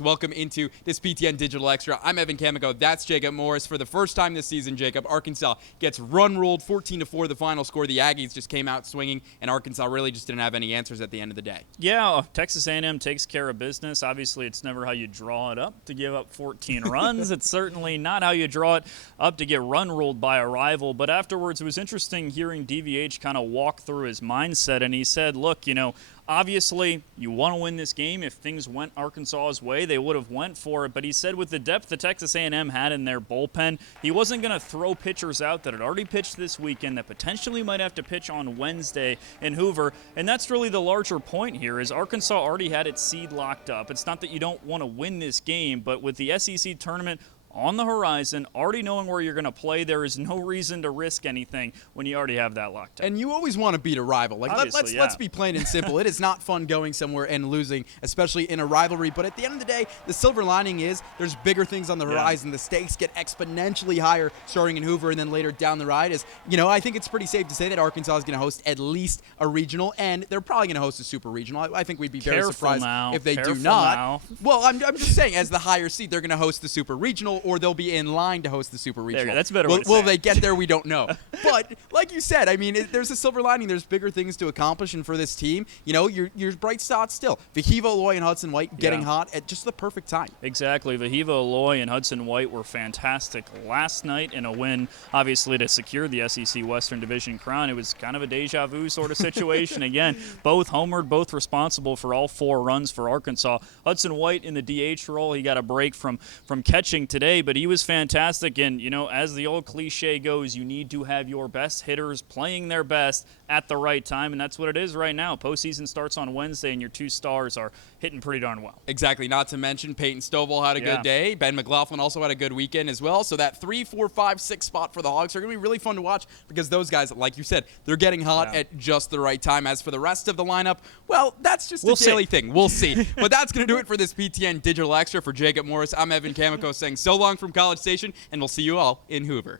Welcome into this PTN Digital Extra. I'm Evan Kamiko. That's Jacob Morris. For the first time this season, Jacob, Arkansas gets run-ruled 14-4, the final score. The Aggies just came out swinging, and Arkansas really just didn't have any answers at the end of the day. Yeah, Texas A&M takes care of business. Obviously, it's never how you draw it up to give up 14 runs. It's certainly not how you draw it up to get run-ruled by a rival. But afterwards, it was interesting hearing DVH kind of walk through his mindset, and he said, look, obviously, you want to win this game. If things went Arkansas's way, they would have went for it. But he said with the depth that Texas A&M had in their bullpen, he wasn't going to throw pitchers out that had already pitched this weekend that potentially might have to pitch on Wednesday in Hoover. And that's really the larger point here is Arkansas already had its seed locked up. It's not that you don't want to win this game, but with the SEC tournament on the horizon, already knowing where you're going to play, there is no reason to risk anything when you already have that locked up. And you always want to beat a rival. Let's be plain and simple. It is not fun going somewhere and losing, especially in a rivalry. But at the end of the day, the silver lining is there's bigger things on the horizon. The stakes get exponentially higher starting in Hoover and then later down the ride. I think it's pretty safe to say that Arkansas is going to host at least a regional, and they're probably going to host a super regional. I think we'd be very surprised if they do not. Well, I'm just saying, as the higher seed, they're going to host the super regional, or they'll be in line to host the super regional. That's a better way to say Will they get there? We don't know. But like you said, there's a silver lining. There's bigger things to accomplish, and for this team, your bright spots still. Vahiva Aloy and Hudson White getting hot at just the perfect time. Exactly. Vahiva Aloy and Hudson White were fantastic last night in a win, obviously, to secure the SEC Western Division crown. It was kind of a deja vu sort of situation. Again, both homered, both responsible for all 4 runs for Arkansas. Hudson White in the DH role, he got a break from catching today, but he was fantastic. And, as the old cliche goes, you need to have your best hitters playing their best at the right time, and that's what it is right now. Postseason starts on Wednesday, and your 2 stars are hitting pretty darn well. Exactly. Not to mention Peyton Stovall had a good day. Ben McLaughlin also had a good weekend as well. So that 3, 4, 5, 6 spot for the Hogs are going to be really fun to watch because those guys, like you said, they're getting hot at just the right time. As for the rest of the lineup, well, that's just a daily thing. We'll see. But that's going to do it for this PTN Digital Extra. For Jacob Morris, I'm Evan Kamiko saying so long from College Station, and we'll see you all in Hoover.